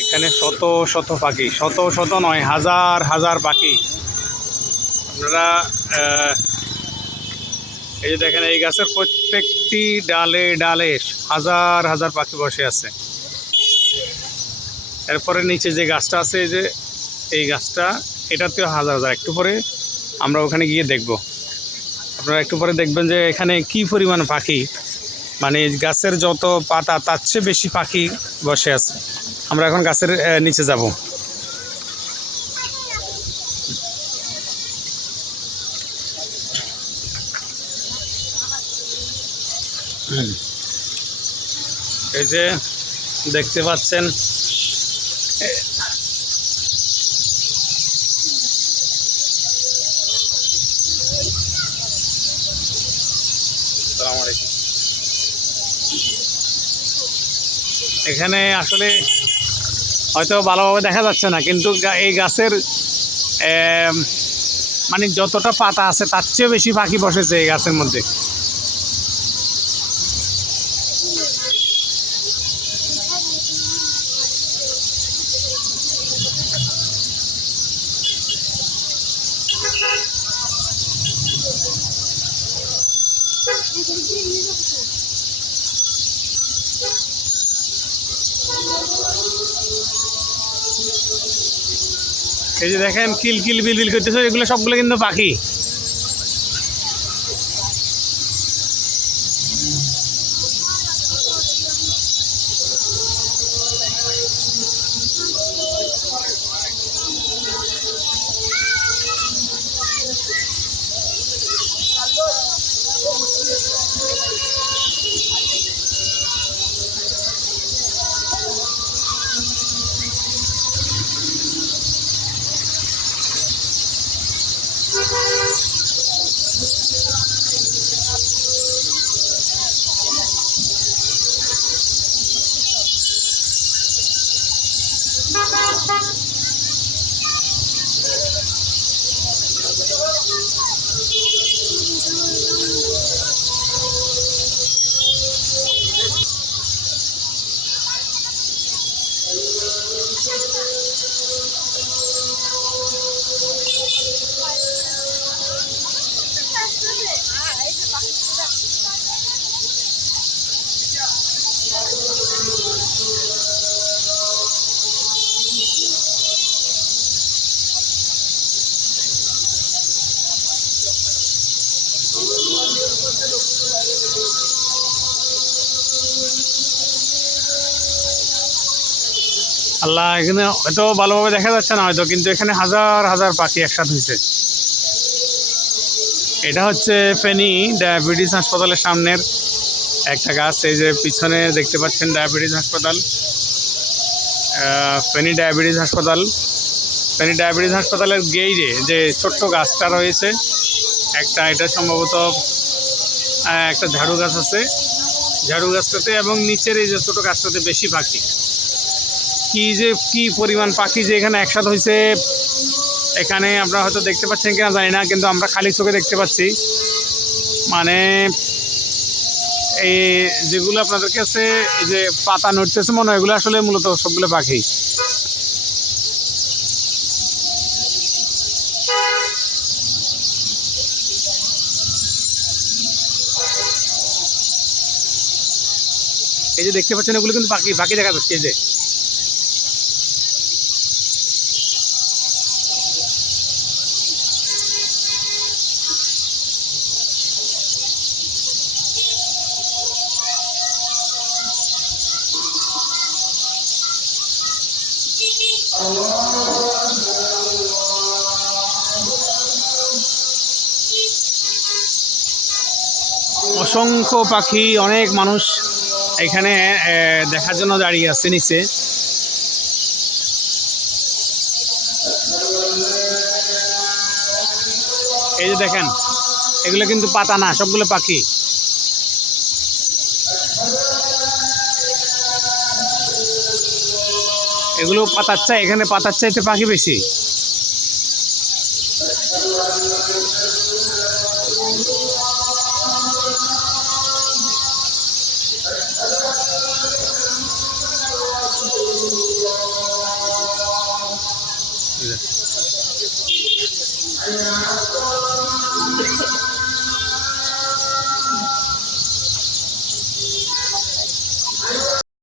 এখানে শত শত পাখি, শত শত নয়, হাজার হাজার পাখি। আপনারা এই যে দেখেন, এই গাছের প্রত্যেকটি ডালে ডালে হাজার হাজার পাখি বসে আছে। এরপরে নিচে যে গাছটা আছে যে এই গাছটা, এটাতেও হাজার হাজার। একটু পরে আমরা ওখানে গিয়ে দেখব। আপনারা একটু পরে দেখবেন যে এখানে কি পরিমাণ পাখি। মানে গাছের যত পাতা, তার চেয়ে বেশি পাখি বসে আছে। আমরা এখন গাছের নিচে যাব এই যে দেখতে পাচ্ছেন। এখানে আসলে হয়তো ভালোভাবে দেখা যাচ্ছে না, কিন্তু এই গাছের মানে যতটা পাতা আছে তার চেয়ে বেশি পাখি বসেছে এই গাছের মধ্যে। এই যে দেখেন কিল কিল বিল বিল করতেছে এগুলো সবগুলো কিন্তু পাখি। আল্লাহ, এখানে হয়তো ভালোভাবে দেখা যাচ্ছে না হয়তো, কিন্তু এখানে হাজার হাজার পাখি একসাথে হয়েছে। এটা হচ্ছে ফেনী ডায়াবেটিস হাসপাতালের সামনের একটা গাছ। এই যে পিছনে দেখতে পাচ্ছেন ডায়াবেটিস হাসপাতাল। ফেনী ডায়াবেটিস হাসপাতাল। ফেনী ডায়াবেটিস হাসপাতালের গেইরে যে ছোট্ট গাছটা রয়েছে, একটা, এটা সম্ভবত একটা ঝাড়ু গাছ আছে। ঝাড়ু গাছটাতে এবং নিচের এই যে ছোটো গাছটাতে বেশি পাখি। কি যে, কি পরিমাণ পাখি যে এখানে একসাথে হয়েছে এখানে আপনারা হয়তো দেখতে পাচ্ছেন কিনা জানি না, কিন্তু আমরা খালি চোখে দেখতে পাচ্ছি। মানে এই যেগুলো আপনাদের কাছে এই যে পাতা নড়তেছে মনে হয়, এগুলো আসলে মূলত সবগুলো পাখি। এই যে দেখতে পাচ্ছেন, এগুলো কিন্তু পাখি পাখি দেখা যাচ্ছে, এই যে। অসংখ্য পাখি, অনেক মানুষ। এখানে দেখার জন্য দাঁড়িয়ে আছে নিচে। এই যে দেখেন, এগুলো কিন্তু পাতা না, সবগুলো পাখি। এগুলো পাতার চাই, এখানে পাতার চাইতে পাখি বেশি। Yeah.